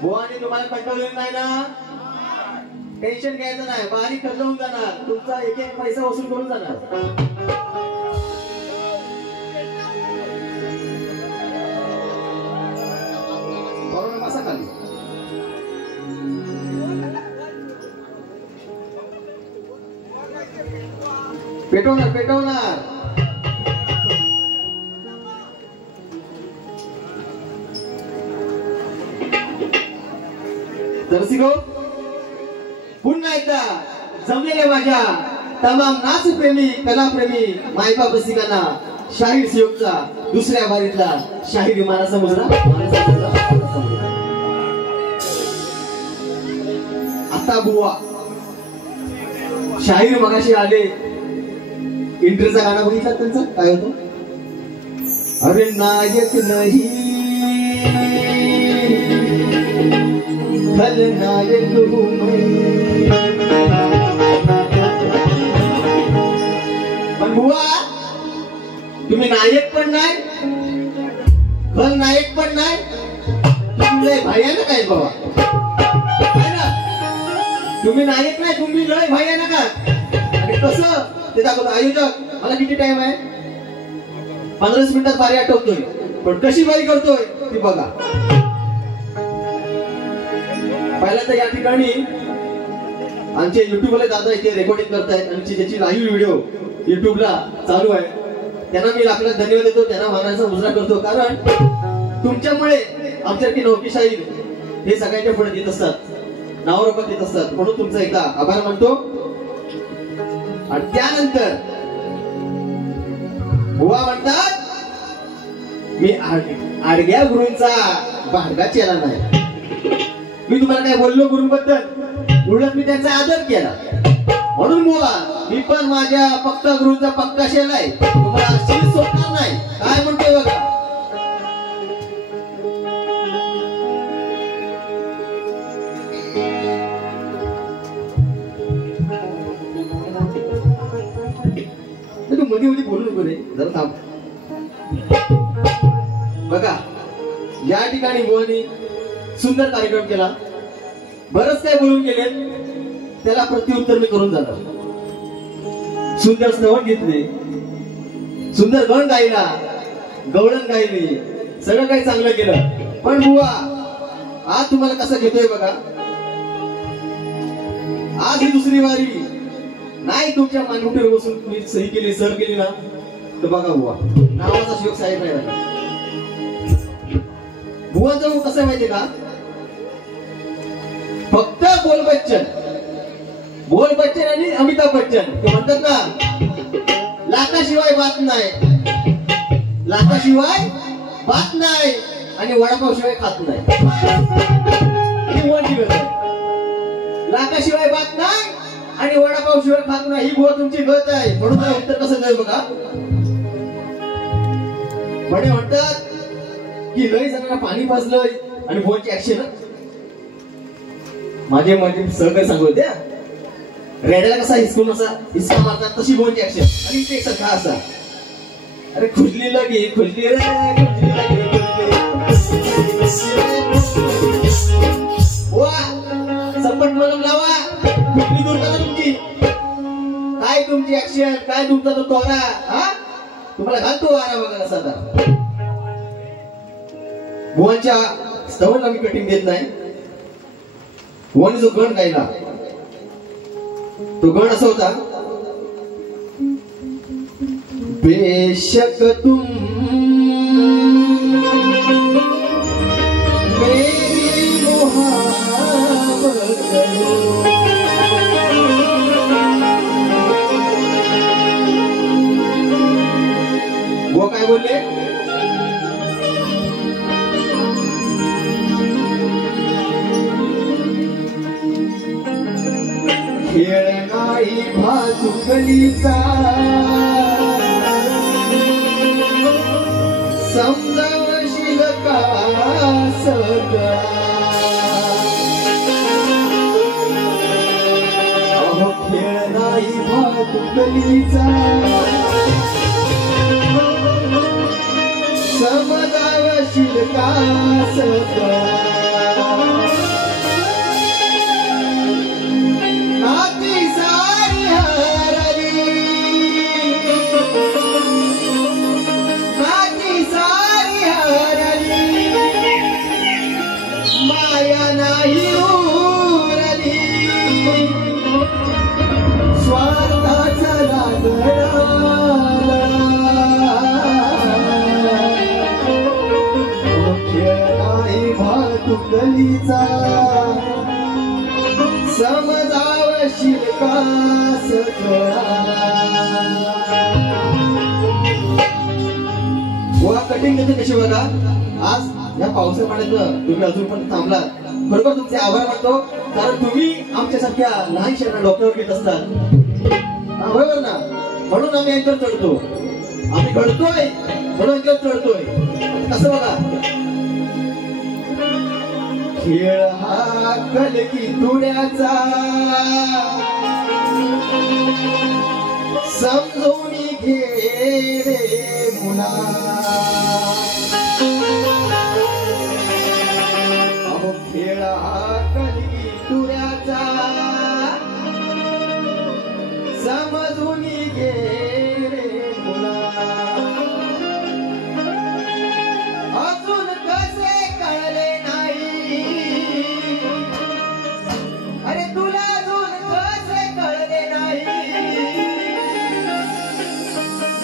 बुवाने तुम्हाला कंटाळून नाही ना? टेन्शन घ्यायचं नाही, बारीक खर्च होऊन जाणार, तुमचा एक एक पैसा वसूल करून जाणार. बरोबर कसा खाली पेटवणार पेटवणार. दर्शिको पुन्हा एकदा जमलेल्या माझ्या तमाम नाचप्रेमी कलाप्रेमी मायबाप रसिकांना शाहीर सियोगचा दुसऱ्या बारीतला शाहीर विमानाचा मुजरा. आता बुवा शाहीर मगाशी आले, इंटरचा गाणं बघितला त्यांचा काय होतं? अरे नायक नाही खलनायक हूँ मैं. पण बुवा तुम्ही नायक पण नाही खलनायक पण नाही, तुम्ही लय भयानक आहे बाबा. तुम्ही नायक नाही, तुम्ही लय भयानक आहात. आणि कसं ते दाखवतो आयोजक. मला किती टाइम आहे? 15 मिनिटात बारी आठवतोय, पण कशी बारी करतोय ती बघा. पहिल्यांदा या ठिकाणी आमचे युट्यूबला दादा इथे रेकॉर्डिंग करतायत आणि ज्याची लाईव्ह व्हिडिओ युट्यूबला चालू आहे त्यांना मी लाखलाख धन्यवाद देतो, त्यांना मानाचा मुजरा करतो. कारण तुमच्यामुळे आमच्यासारखी नौकेशाहीर हे सगळ्यांच्या पुढे येत असतात, नावारोपात येत असतात, म्हणून तुमचा एकदा आभार मानतो. आणि त्यानंतर बुवा म्हणतात मी आडग्या गुरूंचा बाडगा केला नाही. मी तुम्हाला काय बोललो गुरुबद्दल, उलट मी त्यांचा आदर केला. म्हणून बुवा मी पण माझ्या पक्का गुरूंचा पक्का शेलाय, तुम्हाला अशीच सोडणार नाही. काय म्हणतोय बघा. तू मध्ये मध्ये बोलू नको रे, जरा थांब. बघा या ठिकाणी बुवानी सुंदर कार्यक्रम केला, बरंच काय बोलून गेले, त्याला प्रत्युत्तर मी करून जाणार. सुंदर श्रवण घेतले, सुंदर गण गायला, गवळण गायली, सगळं काही चांगलं केलं. पण बुवा आज तुम्हाला कसं घेतोय बघा. आज ही दुसरी वारी नाही तुमच्या मानगुटीवर बसून मी सही केली सर केली ना, तर बघा बुवा नावाचा शिवक साहेब नाही. बुवांचं कसं आहे माहितीये का, फक्त बोल बच्चन आणि अमिताभ बच्चन ते म्हणतात ना, लाखाशिवाय बात नाही, लाखाशिवाय बात नाही आणि वडापाव शिवाय खात नाही. लाखाशिवाय बात नाही आणि वडापाव शिवाय खात नाही, ही बुवा तुमची गत आहे. म्हणून उत्तर कसं जाईल बघा. म्हणे म्हणतात की लय जणांना पाणी पाजलंय आणि बुवांची ऍक्शन. माझे सहकारी सांगू द्या रेड्याला कसा हिसकून असा हिसका मारतात तशी भुवनची ऍक्शन आणि इथे एक सारखा असा अरे खुजली लगी खुजली रे खुजली लगी वा सपट मलम लावा खुजली दूर करा तुमची काय तुमची ऍक्शन काय तुमचा तो तोरा हा तुम्हाला घालतो वारा बघा कसा आता भुवनच्या स्तवनला मी कटिंग देत नाही भुवन जो गण गायला तो गण असा होता बेशक तुम मेरी मोहब्बत करो वो काय बोलले खेळ नाही भातुकलीचा समजावशील का सगळा अहो खेळ नाही भातुकलीचा समजावशील का सगळा गलीचा समजावशील का सगळा गोवा कटिंग देते कशी बघा आज या पावसा पाण्यात तुम्ही अजून पण थांबला बरोबर तुमचे आभार मानतो कारण तुम्ही आमच्यासारख्या लहान शहरांना डोक्यावर घेत असतात बरोबर ना म्हणून आम्ही अँकर चढतो आम्ही घडतोय म्हणून अँकर चढतोय कसं बघा खेळ हा कलकी तुड्याचा समजून घे रे मुला अहो खेळ हा कलकी तुड्याचा समजून घे रे मुला अजून कसे कळले अरे तुला अजून कसे कळले नाही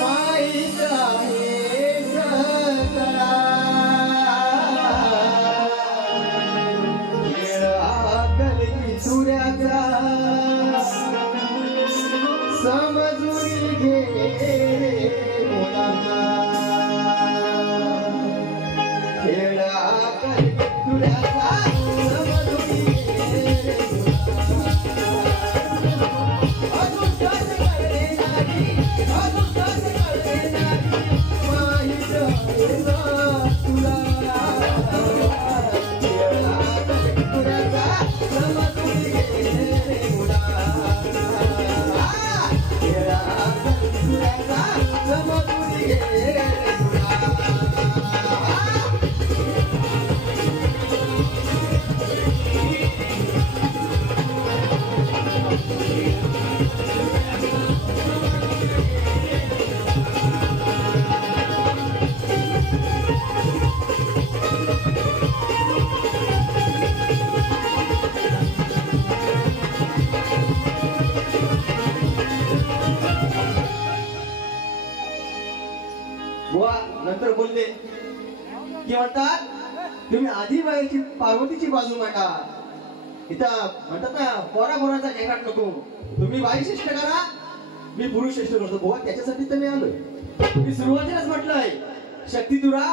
माहीत आहे सगळा खेळ हा कलकी तुऱ्याचा समजून घे मुलांना खेळ हा कलकी तुऱ्याचा समजून घे नंतर बोलले की म्हणतात तुम्ही आधी बाईची पार्वतीची बाजू मांडा इथं म्हणतात ना पोरा पोराचा खेकाट नको तुम्ही बाई श्रेष्ठ करा मी पुरुष श्रेष्ठ करतो बुवा त्याच्यासाठी तर मी आलोय मी सुरुवातीलाच म्हटलंय शक्तितुरा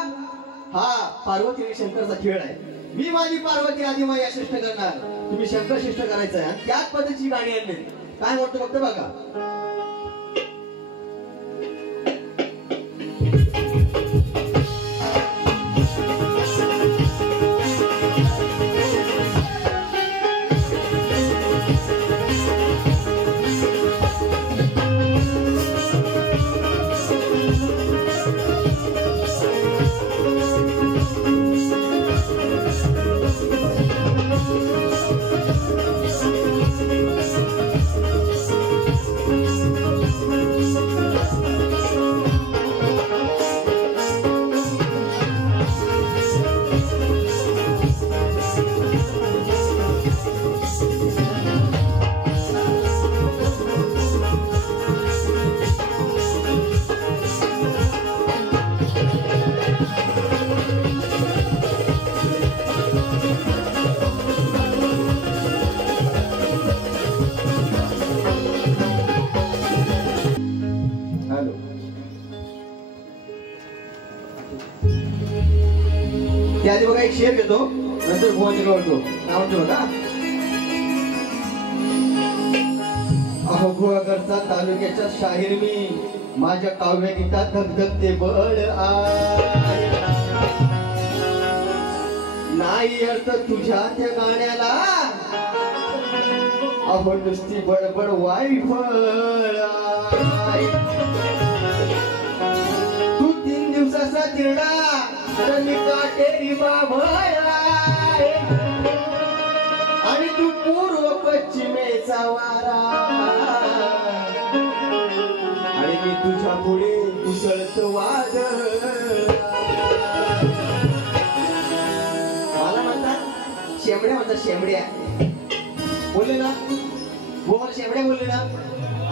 हा पार्वती आणि शंकरचा खेळ आहे मी माझी पार्वती आधी माया श्रेष्ठ करणार तुम्ही शंकर श्रेष्ठ करायचं आहे आणि त्याच पद्धतीची गाणी आणली काय म्हणतो फक्त बघा त्याआधी बघा एक शेर घेतो, नंतर भुवाजी करतो. काय म्हणतो बघा. अहो भुवागडचा तालुक्याच्या शाहीर मी, माझ्या काव्यगीता धगधगते बळ आहे. नाही अर्थ तुझ्या त्या गाण्याला, अहो नुसती बडबड वाईफळ आहे. तू 3 दिवसाचा तिरडा तर मी काटेरी बाभळ आहे. आणि तू पूर्व पश्चिमेचा वारा, आणि मी तुझ्या पुढे उसळत वादळ. मला म्हणतात शेंबड्या, म्हणतात शेंबड्या बोलले ना, हो मला शेंबड्या बोलले ना.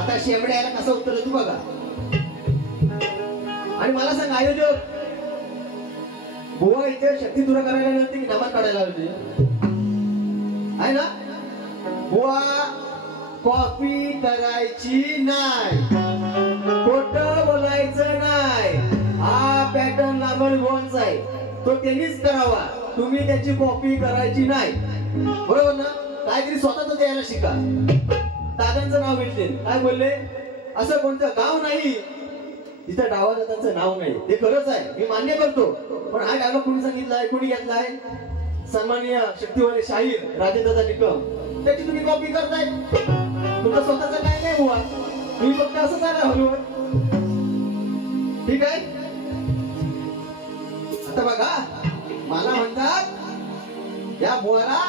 आता शेंबड्या याला कसं उत्तर तू बघा. आणि मला सांग आयोजक, बुवा इथे शक्ती तुरा करायला नव्हती की नमाज काढायला होती आहे ना. बुवा कॉपी करायची नाही, खोटं बोलायचं नाही. हा पॅटर्न लांबण बुवांचा आहे, तो त्यांनीच करावा. तुम्ही त्याची कॉपी करायची नाही, बरोबर ना. काहीतरी स्वतःच द्यायला शिका. दादांचं नाव घेतले, काय बोलले, असं कोणतं गाव नाही तिथं डावा दादांचं नाव नाही. ते खरंच आहे, मी मान्य करतो. पण हा डायलॉग कोणी सांगितलाय, कोणी घेतलाय, सन्माननीय शक्तीवाले शाहीर राजेदादा निकम. त्याची तुम्ही कॉपी करताय. तुमचं स्वतःच काय नाही बुवा, मी फक्त असं चालू हलवत. ठीक आहे. आता बघा, मला म्हणतात या बुवाला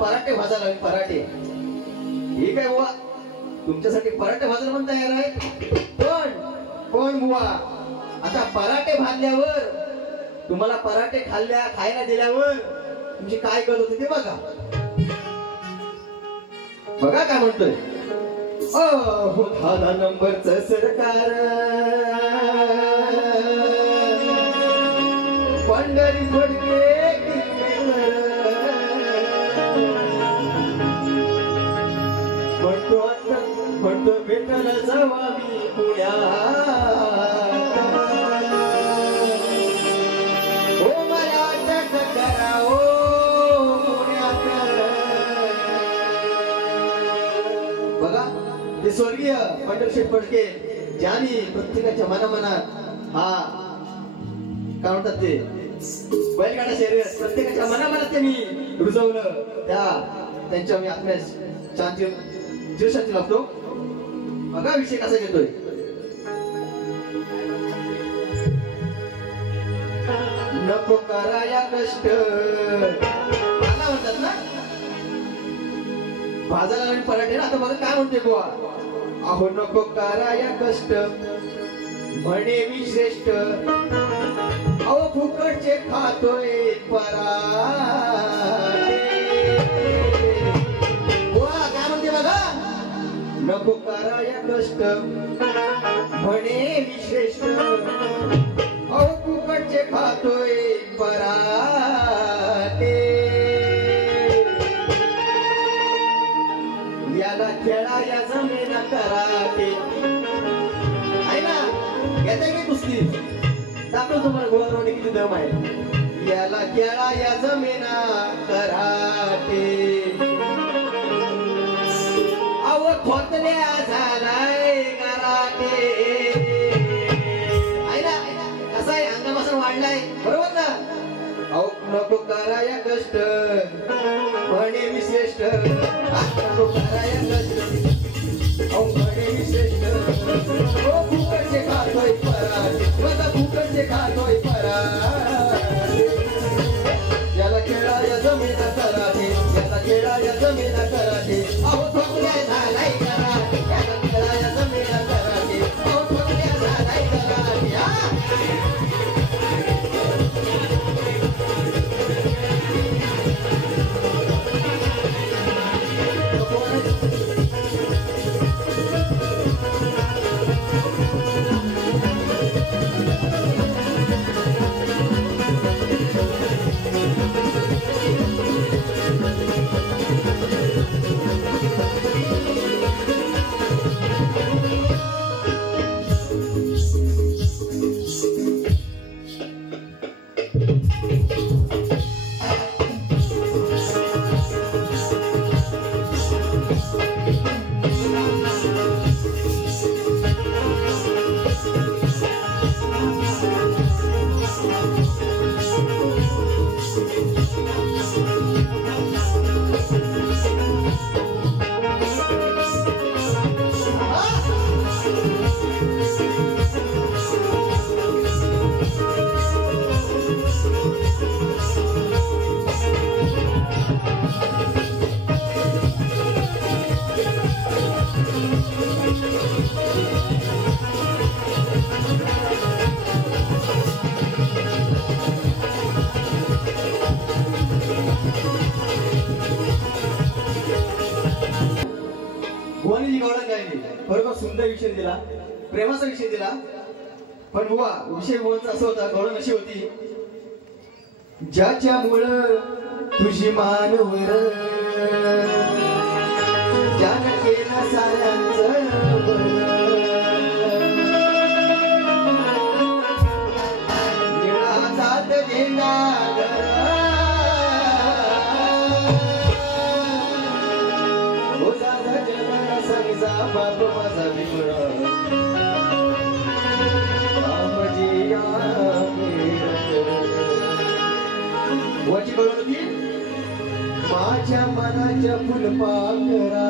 पराठे भाजायला लागले, पराठे. ठीक आहे बुवा, तुमच्यासाठी पराठे भाजायला पण तयार आहे. कोण बुवा, आता पराठे भाजल्यावर, तुम्हाला पराठे खायला दिल्यावर तुमची काय करत होती ते बघा. बघा काय म्हणतोय. हो 10 नंबरचं सरकार, पंढरी फडके म्हणतो भेटायला जावा मी पुण्यात. हो मला अटक करा हो पुण्यात. बघा ते स्वर्गीय पंढरशेठ फडके ज्यांनी प्रत्येकाच्या मनामनात हा काय म्हणतात ते बैलगाडा शर्यत प्रत्येकाच्या मनामनात त्यांनी रुजवलं. त्यांच्या मी आपल्यास शांती जीवशांती लागतो. बघा विषय कसा घेतोय. नको कराया कष्ट, मला म्हणतात ना भाजायला आणि पराठे ना. आता बघा काय म्हणते बुवा. अहो नको कराया कष्ट, म्हणे मी श्रेष्ठ, अहो फुकटचे खातोय पराठे. बुवा काय म्हणते बघा. नको कराया कष्ट, म्हणे मी श्रेष्ठ, अहो फुकटचे खातोय पराठे. याला खेळा या जमेना कराटे. आहे ना, घेता की कुस्ती दाखव तुम्हाला गोळारोडे किती दम आहे. याला खेळा या जमेना कराटे, अव खोतल्या झालाय कराटे. आहे ना, कसा आहे अंगापासून वाढलाय, बरोबर ना. अहो नको कराया कष्ट, म्हणे मी श्रेष्ठ, नको कराया कष्ट, अहो म्हणे मी श्रेष्ठ, ओ फुकटचे खातोय पराठे, बघा फुकटचे खातोय पराठे. याला खेळाया जमेना कराटे, याला खेळाया जमेना कराटे, अहो थोकल्या झालाय कराटे. याला खेळाया जमेना कराटे, अहो थोकल्या झालाय कराटे. सुंदर विषय दिला, प्रेमाचा विषय दिला. पण बुवा विषय बोलायचा असं होता, गौरव अशी होती, ज्याच्यामुळं तुझी मानवर ज्यानं केलं साऱ्यांचं निळा जात गेला बाप माझा बिमळा वाची बरोबर की माझ्या मनाच्या फुलपाखरा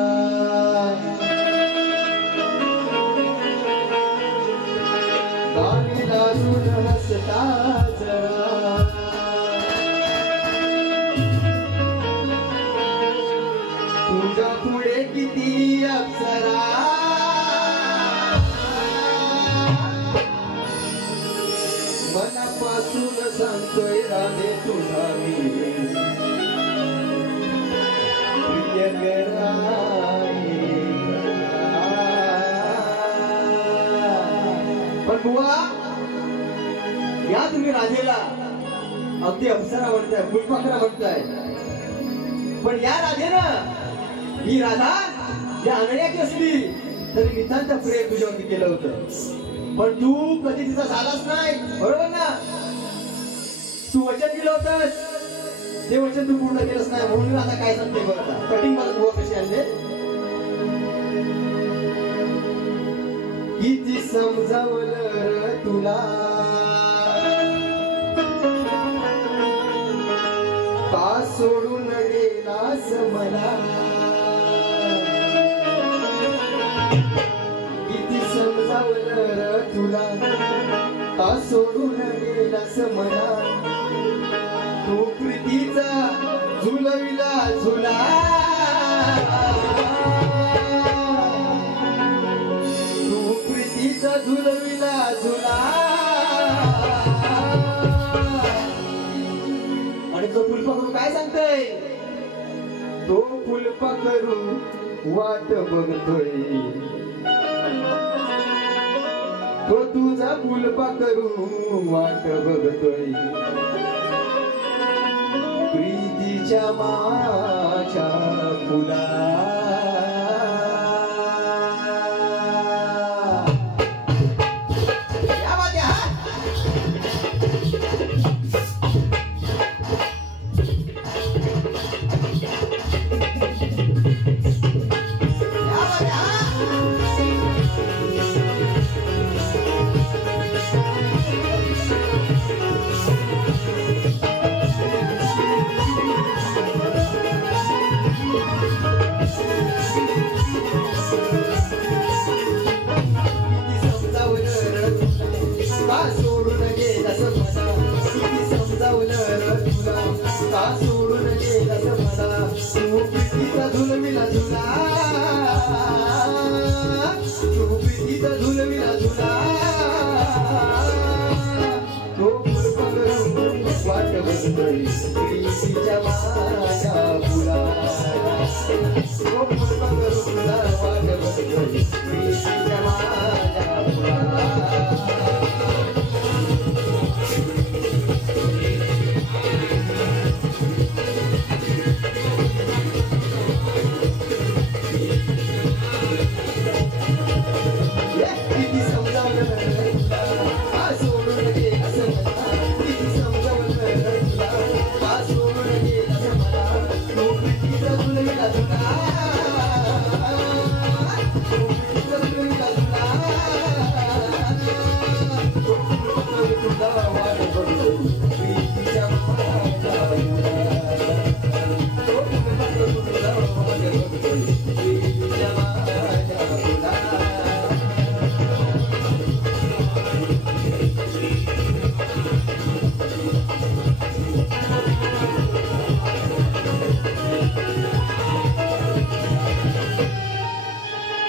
गाणी लाजून हसता जरा तुझ्या पुढे किती अप्सरा मनापासून सांगतोय राधे तुझा मी प्रिय गराई. पण बुवा या तुम्ही राधेला अगदी अप्सरा म्हणताय, फुलपाखरा म्हणताय, पण या राधेनं ही राधा या अनन्याची असली तरी नितांत प्रेम तुझ्यावरती केलं होतं. पण तू कधी तिचा झालाच नाही, बरोबर ना? तू वचन दिलं होतंस, ते वचन तू पूर्ण केलंच नाही. म्हणून आता काय सांगते बघा, कटिंग मला बुवा कशी आणले, किती समजावलं तुला का सोडून गेलास मला, किती समजावलं तुला का सोडून गेलास मला, तू प्रीतीचा झुलविला झुला, तू प्रीतीचा झुलविला झुला. आणि तो फुलपाखरू काय सांगतोय, तो फुलपाखरू वाट बघतोय, तो तुझा फुलपाखरू वाट बघतोय, प्रीतीच्या माझ्या फुला.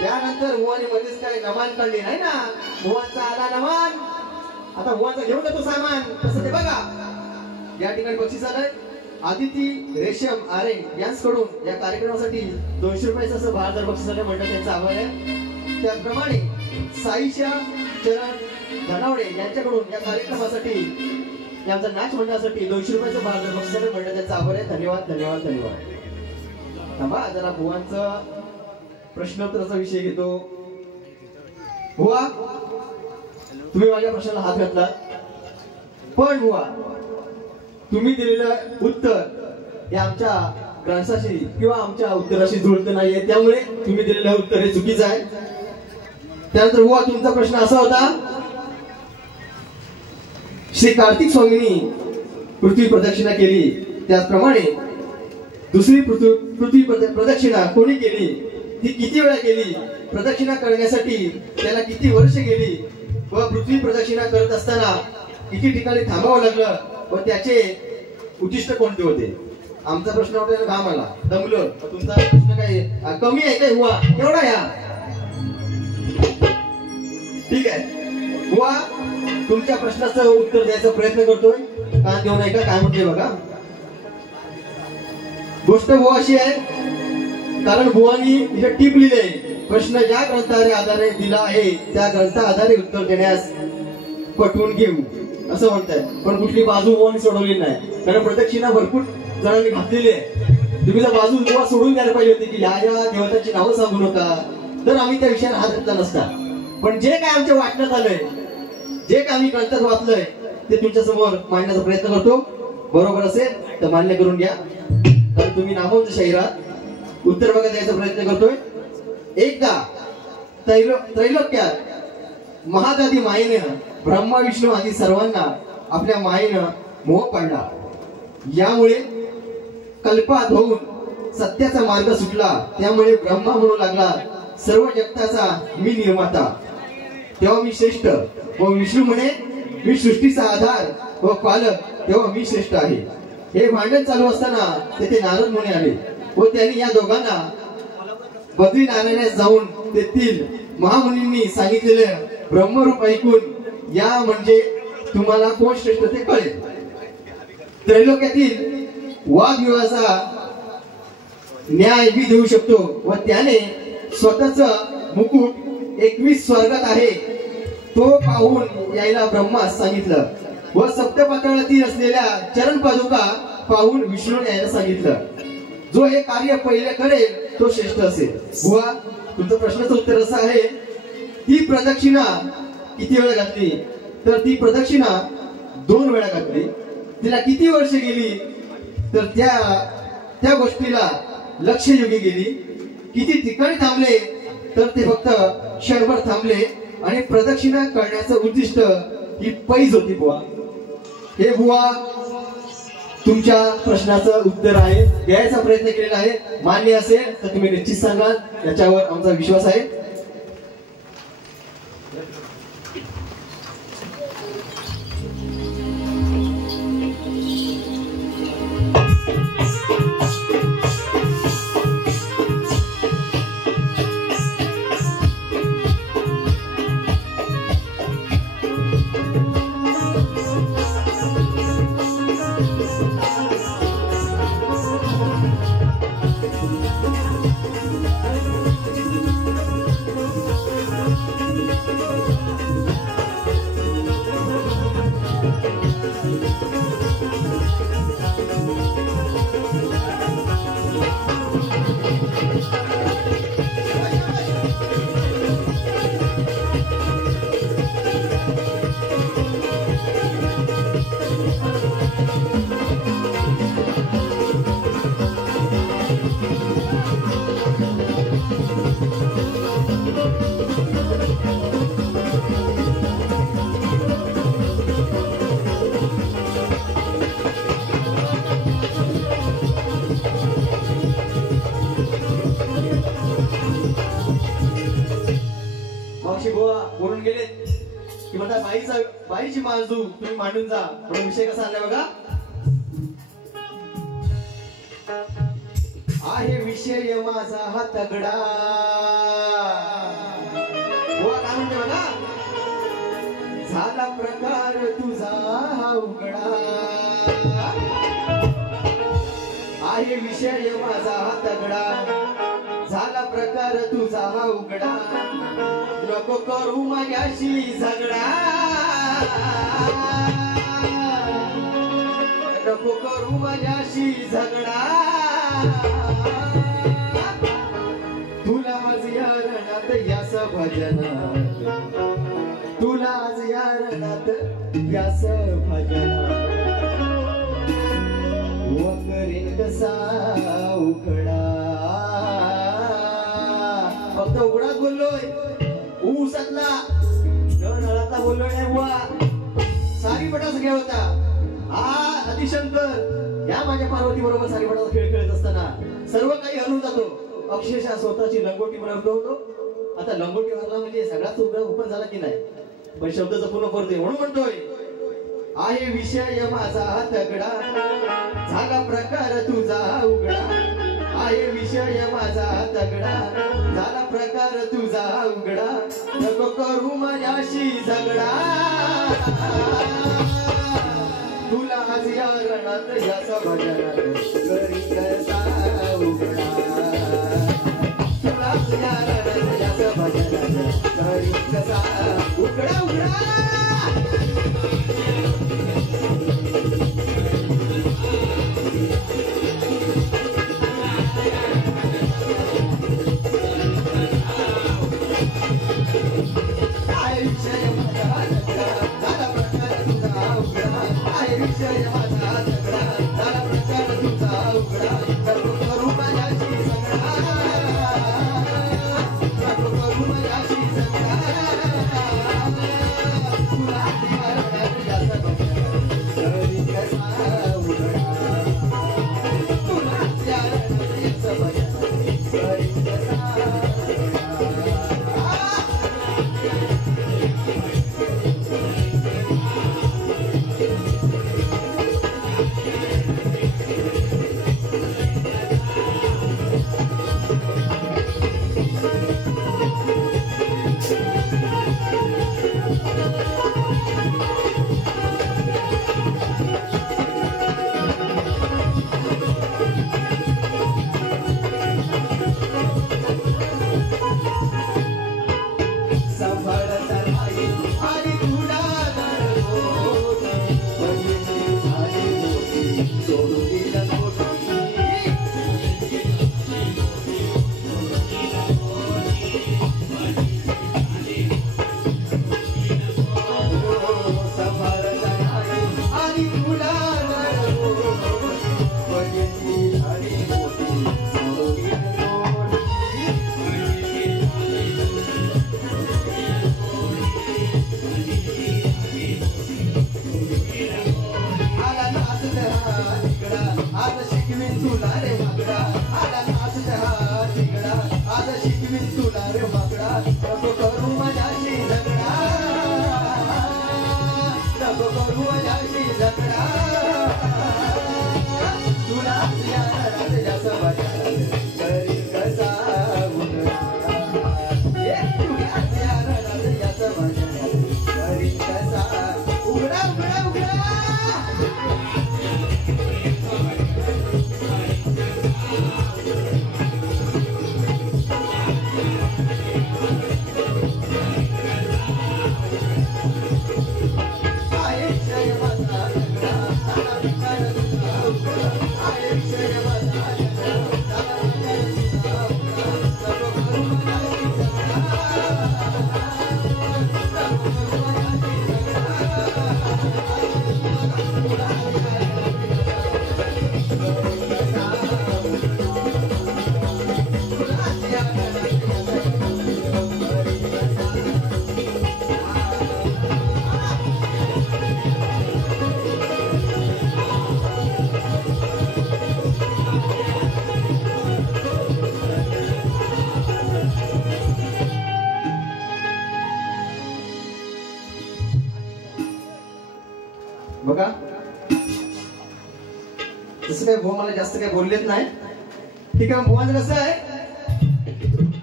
त्यानंतर भुवानी मध्येच काय नमान काढली नाही ना, भुवांचा आला नमान. आता भुवांचा घेऊन जातो सामान कसं ते बघा. या ठिकाणी बक्षीस आलंय आदिती रेशम आरे यांच्याकडून या कार्यक्रमासाठी 200 रुपयाचं असं 12,000 बक्षीस आलं. म्हणतात त्यांचा आभार आहे. त्याचप्रमाणे साईच्या चरण धनावडे यांच्याकडून या कार्यक्रमासाठी यांचा नाच मंडळासाठी 200 रुपयाचं भारत बक्षीस मंडळ त्यांचा आभार आहे. धन्यवाद धन्यवाद धन्यवाद. थांबा जरा बुवांचा प्रश्नोत्तराचा विषय घेतो. बुवा तुम्ही माझ्या प्रश्नाला हात घातला, पण बुवा तुम्ही दिलेलं उत्तर हे आमच्या ग्रंथाशी किंवा आमच्या उत्तराशी जुळत नाहीये, त्यामुळे तुम्ही दिलेलं उत्तर हे चुकीचं आहे. त्यानंतर बुवा तुमचा प्रश्न असा होता, श्री कार्तिक स्वामींनी पृथ्वी प्रदक्षिणा केली, त्याचप्रमाणे दुसरी पृथ्वी प्रदक्षिणा कोणी केली, ती किती वेळा केली, प्रदक्षिणा करण्यासाठी त्याला किती वर्ष गेली व पृथ्वी प्रदक्षिणा करत असताना किती ठिकाणी थांबावं लागलं व त्याचे उद्दिष्ट कोणते होते. आमचा प्रश्न होता घाम आला दमलो, तुमचा प्रश्न काही कमी आहे काय हुआ एवढा या. ठीक आहे हुआ तुमच्या प्रश्नाचं उत्तर द्यायचा प्रयत्न करतोय. कान देऊ नये का काय म्हणते बघा. गोष्ट बुवा अशी आहे, कारण बुवानी इथे टीप लिहिले, प्रश्न ज्या ग्रंथाने आधारे दिला आहे त्या ग्रंथा आधारे उत्तर देण्यास पटवून घेऊ असं म्हणताय. पण कुठली बाजू बुवानी सोडवली नाही, कारण प्रदक्षिणा भरपूर जणांनी घातलेली आहे. तुम्ही जर बाजू बुवा सोडून द्यायला पाहिजे होती की या देवतांची नावं सांगू नका, तर आम्ही त्या विषयाला हात घातला नसता. पण जे काय आमच्या वाटण्यात आलंय, जे काय आम्ही ग्रंथात वाचलंय ते तुमच्या समोर मांडण्याचा प्रयत्न करतो. बरोबर असेल तर मान्य करून घ्या, कारण तुम्ही नामवंत शहरात उत्तर बघा द्यायचा प्रयत्न करतोय. एकदा त्रैलोक्यात महादादी मायेनं ब्रह्मा विष्णू आदी सर्वांना आपल्या मायेनं मोह पाडला. यामुळे कल्पात होऊन सत्याचा मार्ग सुटला. त्यामुळे ब्रह्मा म्हणू लागला, सर्व जगताचा मी निर्माता, तेव्हा मी श्रेष्ठ. व विष्णू म्हणे, मी सृष्टीचा आधार व पालक, तेव्हा मी श्रेष्ठ आहे. हे भांडण चालू असताना तेथे नारद मुनी आले व त्यांनी या दोघांना बद्रीनारायणास जाऊन तेथील महामुनींनी सांगितलेले ब्रह्मरूप ऐकून या म्हणजे तुम्हाला कोण श्रेष्ठ ते कळेल. त्रैलोक्यातील वादविवादाचा न्याय मी देऊ शकतो व त्याने स्वतःच मुकुट 21 स्वर्गात आहे तो पाहून यायला ब्रह्मास सांगितलं व सप्तपाताळातील असलेल्या चरण पादुका पाहून विष्णूने यायला सांगितलं. जो हे कार्य पहिले करेल तो श्रेष्ठ असेल. बुवा तुमच्या प्रश्नाचं उत्तर असं आहे, ती प्रदक्षिणा किती वेळा घातली, तर ती प्रदक्षिणा 2 वेळा घातली. तिला किती वर्ष गेली, तर त्या गोष्टीला लक्षयुगी गेली. किती ठिकाणी थांबले, तर ते फक्त क्षणभर थांबले आणि प्रदक्षिणा करण्याचं उद्दिष्ट ही पैज होती. बुवा हे बुवा तुमच्या प्रश्नाचं उत्तर आहे, द्यायचा प्रयत्न केलेला आहे. मान्य असेल तर तुम्ही निश्चित सांगाल, याच्यावर आमचा विश्वास आहे. बोलून गेले की म्हणता बाईची बाजू तुम्ही मांडून जा. पण विषय कसा आणलाय बघा. आहे विषय माझा हा तगडा. बुवा काय म्हणते बघा, झाला प्रकार तुझा हा उघडा. आहे विषय माझा हा तगडा, झाला प्रकार तुझा हा उघडा नको करू माझ्याशी झगडा नको करू माझ्याशी झगडा तुला आज या रणात यास भजनात तुला आज या रणात यास भजनात वकरीन कसा उघडा फक्त उघडाच बोललोय ऊसातला नळातला बोललोय नाही बुवा सारीपटाचा खेळ होता हा आदिशंकर या माझ्या पार्वती बरोबर सारीपटाचा खेळ खेळत असताना सर्व काही हरवून जातो अक्षरशः स्वतःची लंगोटी बनवतो होतो आता लंगोटी भरला म्हणजे सगळाच ओपन झाला की नाही पण शब्द जपून करतोय म्हणून म्हणतोय आहे विषय माझा तगडा झाला प्रकार तुझा उघडा आहे विषय माझा तगडा झाला प्रकार तुझा उघडा नको करू माझ्याशी झगडा तुला आज या रणात याचा भजनात करी कसा उघडा तुला आज या रणात याचा भजनात करी कसा उघडा उघडा बघा तसं काय भाऊ मला जास्त काय बोललेत नाही ठीक आहे भावाचं कसं आहे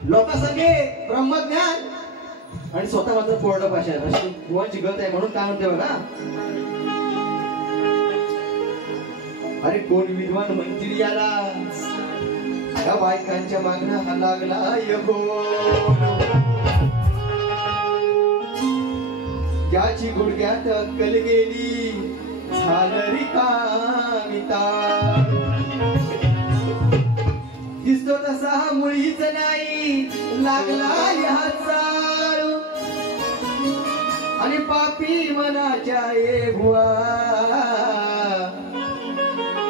लोकांसाठी ब्रह्मज्ञान आणि स्वतः मात्र पूर्ण भाषा अशी भावांची गत आहे म्हणून काय म्हणते बघा अरे कोण विद्वान मंत्री याला या बायकांच्या मागणं हा लागलाय हो याची गुडघ्यात अक्कल गेली झालं रिकामिता दिसतो तसा मुळीच नाही लागला ह्याचा आणि पापी मनाच्या ये भुआ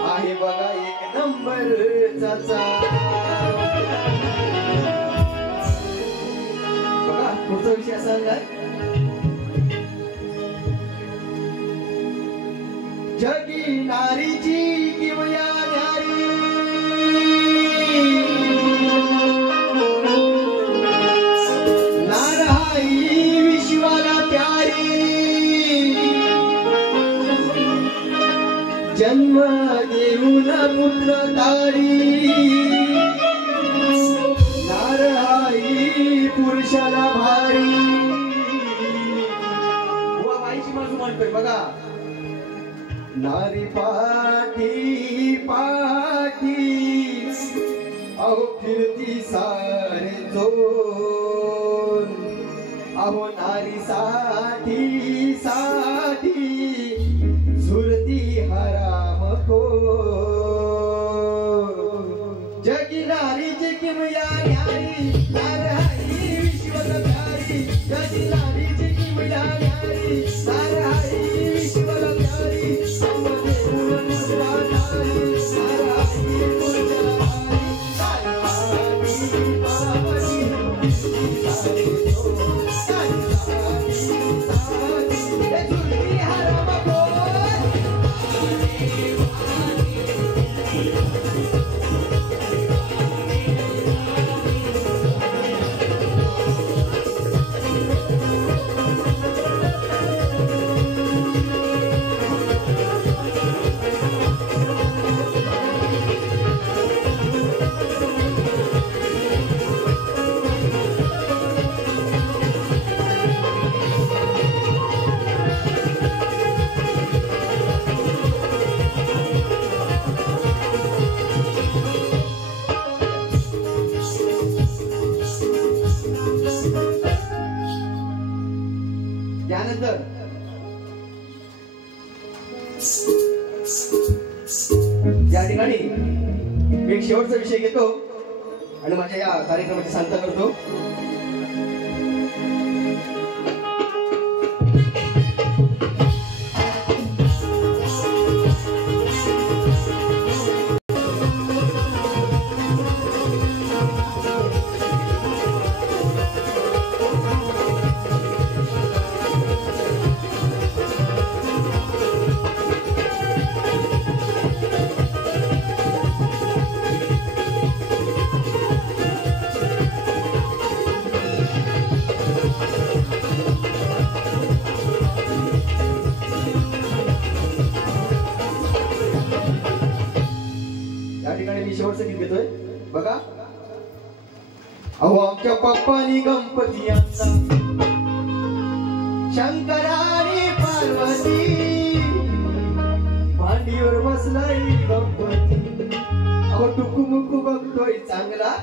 आहे बघा एक नंबरचा बघा पुढचा विषय सांगा जगी नारीची किमया न्यारी नारहाई विश्वाला प्यारी जन्म देऊन पुत्र तारी नारहाई पुरुषाला भारी बुवा बाईची माणूस म्हणतोय बघा नारी पाठी पाठी अहो फिरती सारे जोर अहो नारी साठी साठी झुरती हराम को जगी नारीची किमया न्यारी नारहाई विश्वला प्यारी जगी नारीची किमया न्यारी नारहाई विश्वला प्यारी त्यानंतर या ठिकाणी मी एक शेवटचा विषय घेतो आणि माझ्या या कार्यक्रमाची सांगता करतो शेवटचं गीत घेतोय बघा अहो आमच्या पप्पानी गणपती आणला शंकराने पार्वती भांडीवर बसलाय गणपती अहो टुकुमुकू बघतोय चांगला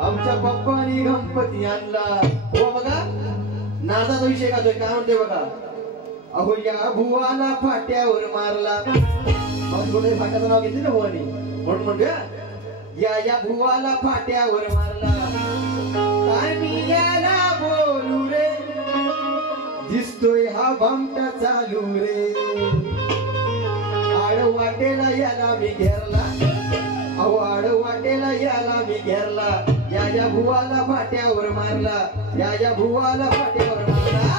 आमच्या पप्पानी गणपती आणला हो बघा नादाचा विषय काय म्हणतोय बघा अहो या भुवाला फाट्यावर मारला फाट्याचं नाव घेतलं ना भुवानी म्हणून म्हणतोय या भुवाला फाट्यावर मारला आम्ही याला बोलू रे दिसतोय हा भामटा चालू रे आड वाटेला याला मी घेरला अहो आड वाटेला याला मी घेरला या भुवाला फाट्यावर मारला या भुवाला फाट्यावर मारला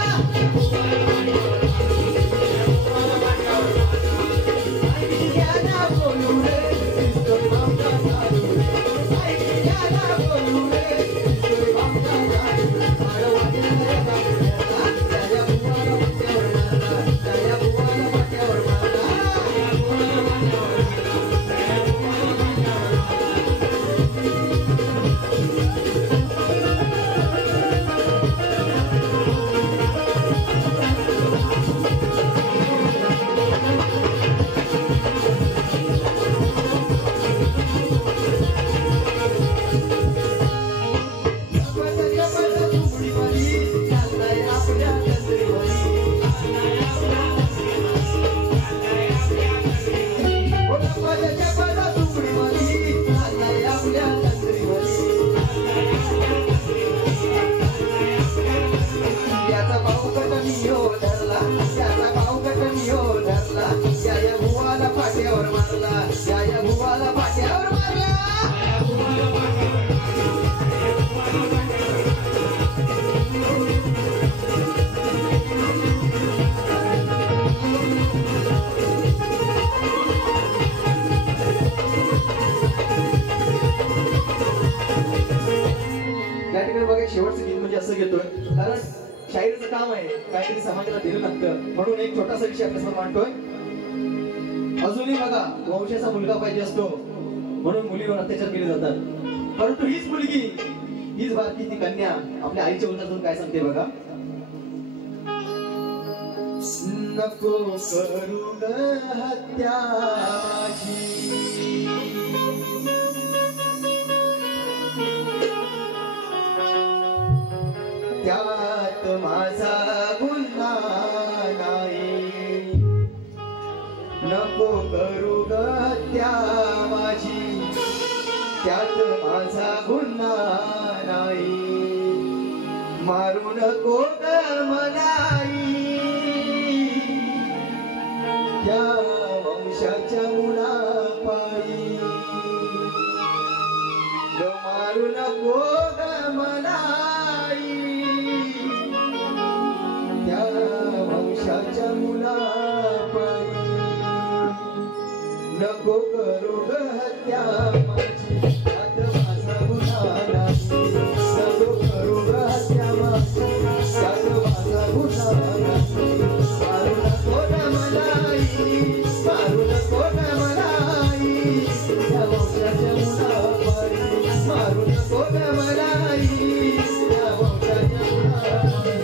शायरीचं काम आहे, काहीतरी समाजाला दिलं लागतं, म्हणून एक छोटासा विषय आपल्यासमोर मांडतोय. अजूनही बघा, वंशाचा मुलगा पाहिजे असतो म्हणून मुलीवर अत्याचार केले जातात, परंतु हीच मुलगी, हीच बारकी ती कन्या आपल्या आईच्या उलटातून काय सांगते बघा. नको करू ग हत्या त्यात माझा गुन्हा नाही. नको करू ग हत्या माझी, त्यात माझा गुन्हा नाही. मारू नको ग मनाई, त्या वंशाच्या मुलापायी. मारू नको ग मनाई, त्या वंशाच्या मुलापायी. नको करू ग हत्या माझी, त्यात माझा गुन्हा नाही. नको करू ग हत्या माझी, त्यात माझा गुन्हा नाही. मारू नको ग मनाई, मारू नको ग मनाई, त्या वंशाच्या मुलापायी. मारू नको ग मनाई, त्या वंशाच्या मुलापायी.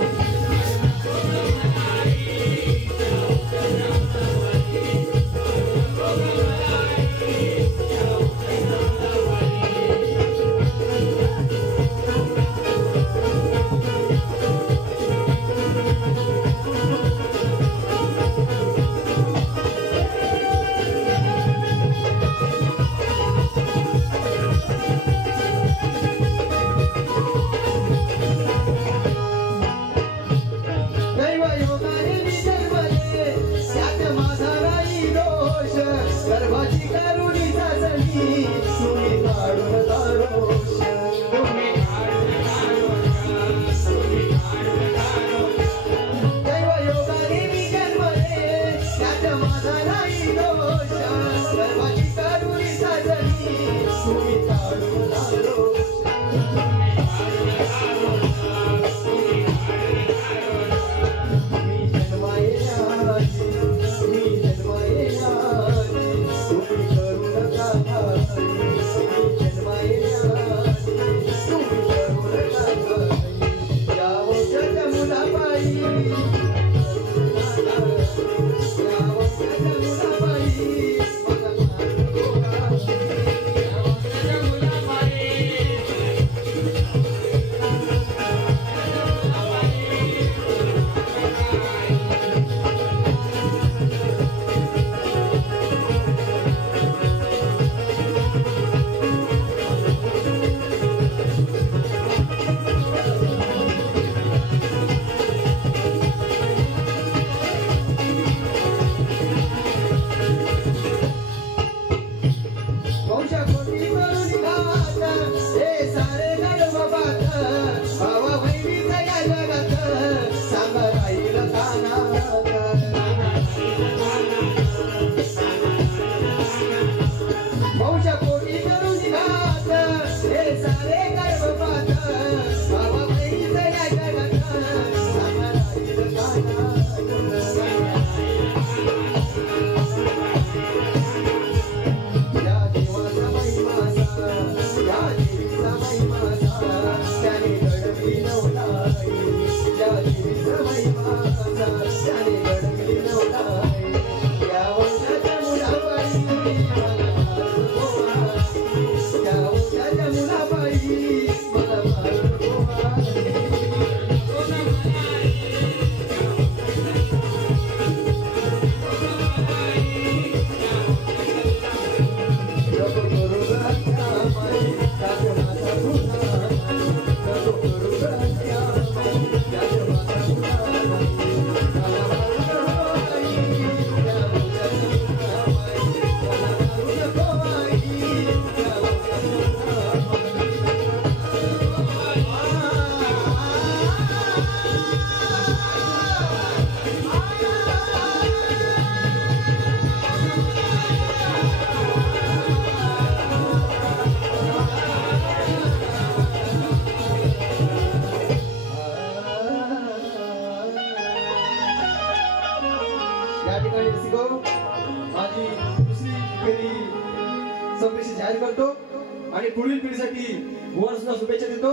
मुलीसाठी वर सुद्धा शुभेच्छा देतो.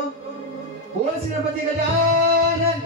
बोल श्रीपती गजानन.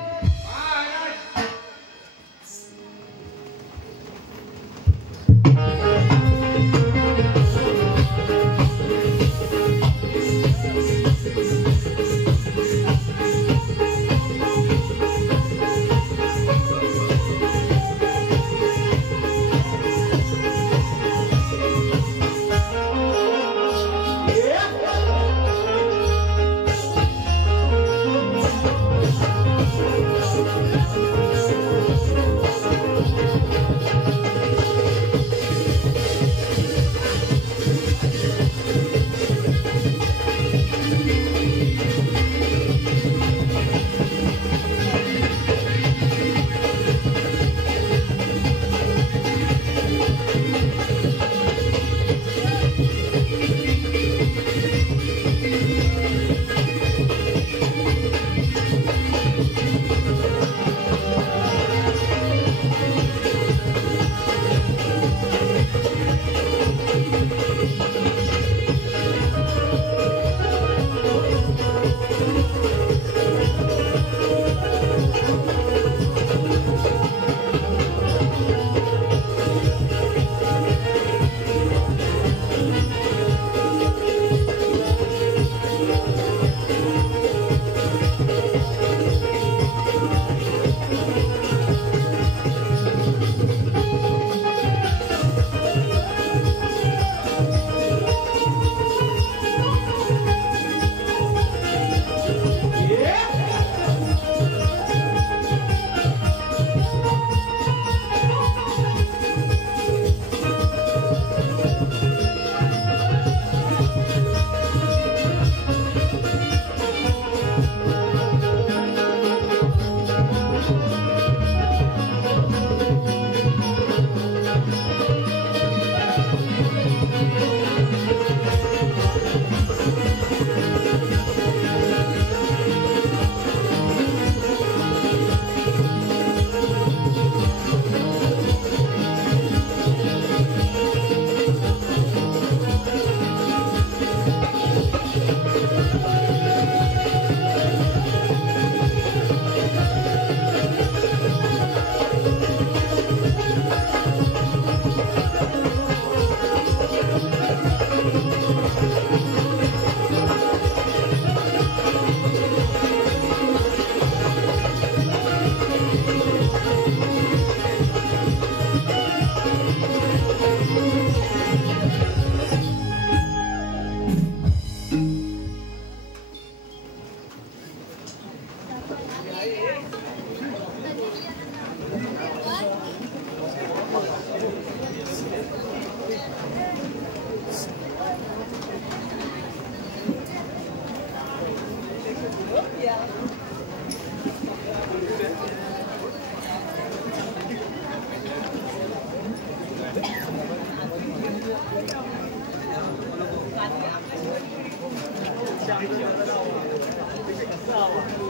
Tchau.